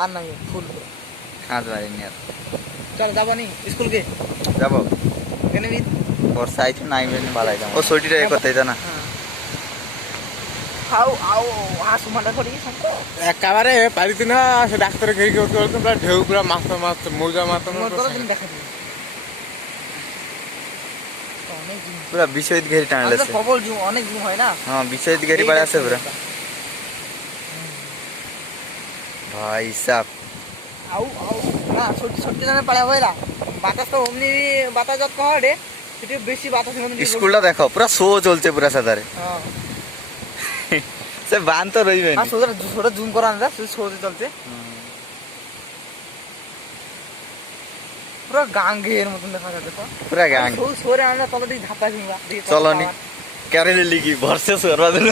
আর নাই ফুল কাজ বাড়িনি আর চল যাবানি স্কুলকে যাবো কেন বি বর্ষা আইছে নাই বেনি ভালাই দাম ও ছুটিটা এ করতে না খাও আও হাসু মাথা ধরি সব একেবারে পারিতি না সে ডাক্তারে ঘেরি করতে বলতো পুরা ঢেউ পুরা মাছ মৌজা মাছ মোর করে তুমি দেখা দিবি অনেক জুম পুরা বিশ্বজিৎ ঘেরি টানলে আমাদের প্রবল জুম অনেক জুম হয় না হ্যাঁ বিশ্বজিৎ ঘেরি পড়ে আছে পুরা ভাই সাহেব আউ আউ না ছোট ছোট জানে পাড়া হইলা বাতাস তো অমনি বাতাস যত কহড়ে সেটা বেশি বাতাস মানে স্কুলটা দেখো পুরা শো চলছে পুরা সাদারে হ্যাঁ সে বান তো রইবে আর ছোট জুম করা না সোজে চলছে পুরো গাঙ্গের মতন দেখা যাচ্ছে দেখো পুরা গাং সোরে আমরা তলে দিকে ধাপা কিংবা চলনি ক্যারেলে লিগি ভরসে সরবা দিল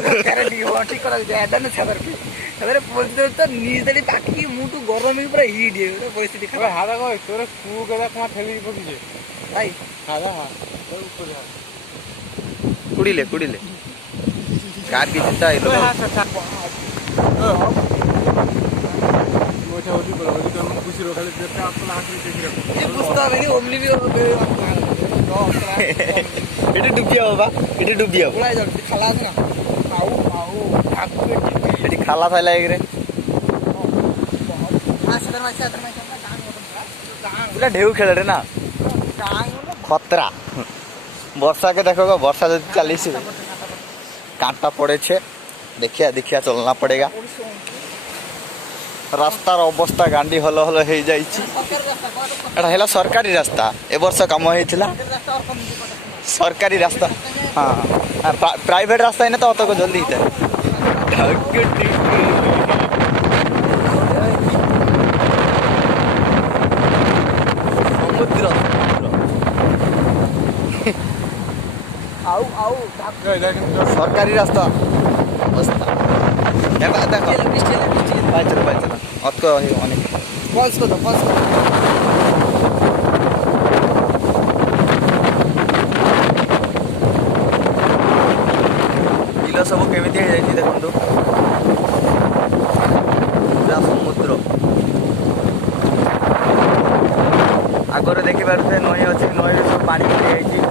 ঠিক করা যায় এটা না ছাদার কি ছাদার বলতে তো নিজ দাঁড়ি পাখি মুটু গরমে পুরো হিট দিয়ে পরিস্থিতি তোর খারাপ হাদা কই তোর কু গদা কোমা ঠেলি পকিছে তাই হাদা হা তোর উপরে হাত কুড়িলে কার কি চিন্তা হইলো ওইটা ওটি বড় ওটি কোন খুশি রখালে যেটা আপনারা হাতে দেখি রাখো এই বুঝতে হবে নি অমলি বি এটা ডুবিয়া বাবা এটা ডুবিয়া পুরাই যাবে খালা আছে না আউ আউ ভাগবে এটি খালা ফাইলা এগরে সাদার মাছ গাং মতন গাং পুরা ঢেউ খেলে রে না গাং হলো খতরা বর্ষাকে দেখো গো বর্ষা যদি চালিয়েছে কাঁটা পড়েছে দেখিয়া চলনা পড়েগা রাস্তার অবস্থা গান্ডি হলো হয়ে যাইছি এটা হলো সরকারি রাস্তা এ বর্ষ কাম হয়েছিল সরকারি রাস্তা হ্যাঁ প্রাইভেট রাস্তা এনে তো অত জলদি হিতে সমুদ্র আউ আউ দেখেন সরকারি রাস্তা অবস্থা এবার দেখো বৃষ্টি পাইছিল অত অনেক ফলস কত ବିଲ ସବୁ କେମିତି ହେଇଯାଇଛି ଦେଖନ୍ତୁ ପୁରା ସମୁଦ୍ର ଆଗରେ ଦେଖିପାରୁଥିବେ ନଈ ଅଛି ନଈରେ ସବୁ ପାଣି ହେଇଯାଇଛି